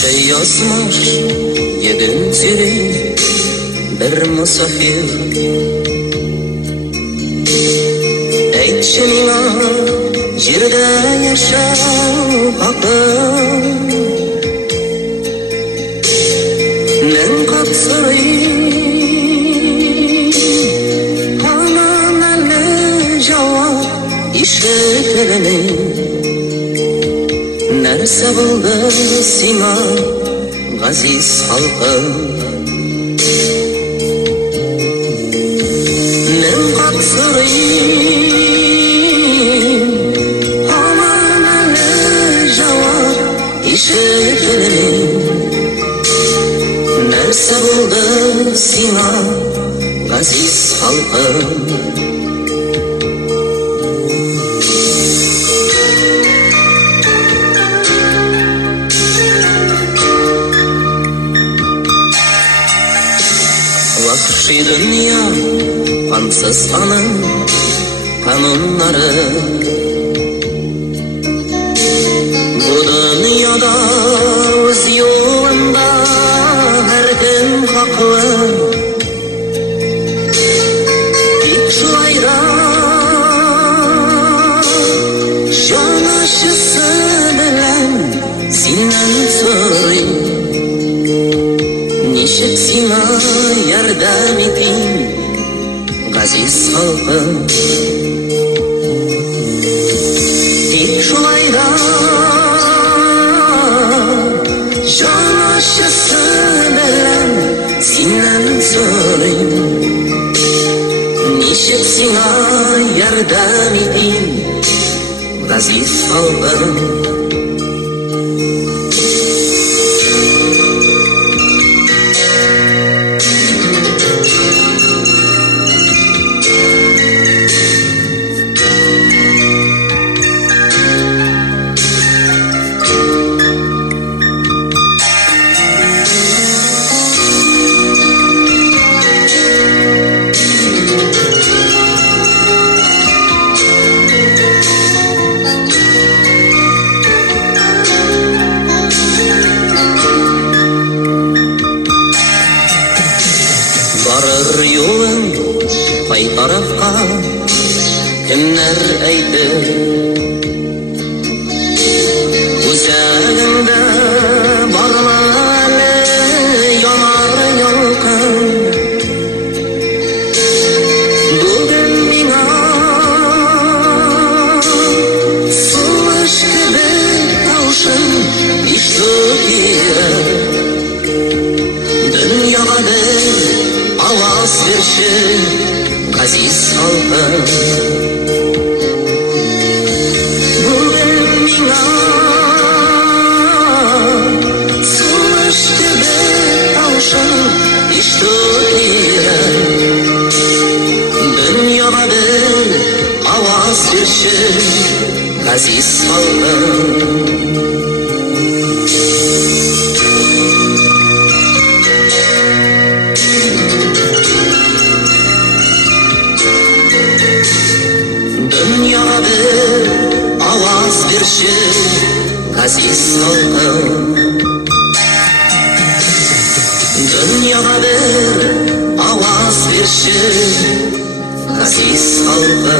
şey yazmış yedin sürü bir musafir. Eytşi mina yerde yaşap hakkı, men kapsırayım haman elle cevap işletelim. Nerse buldu sina gaziz halkım, men kapsırayım haman elle cevap işletelim. Nerse buldu sina gaziz halkım. Vahşi dünya kansız kanın kanunları, bu dünyada öz yolunda her kim haklı. Tek şuayda can aşısı bilen senden sorayım, nişik sina yardım etin gaziz halkım. Tek şulayda can aşısı bilen senden sorayım, nişik sina yardım etin gaziz halkım. Varır yolun kay tarafka kimler eydir, güzelinde barmalı yanar yalkın. Bugün mina suluş gibi tavşın işte girer, dünyada avaz verşi gaziz halkım. Bugün mina suluş gibi tavşın işte girer, dünyada avaz verşi gaziz halkım. Dünyada avaz verşi gaziz halkım. Dünyada avaz verşi gaziz halkım.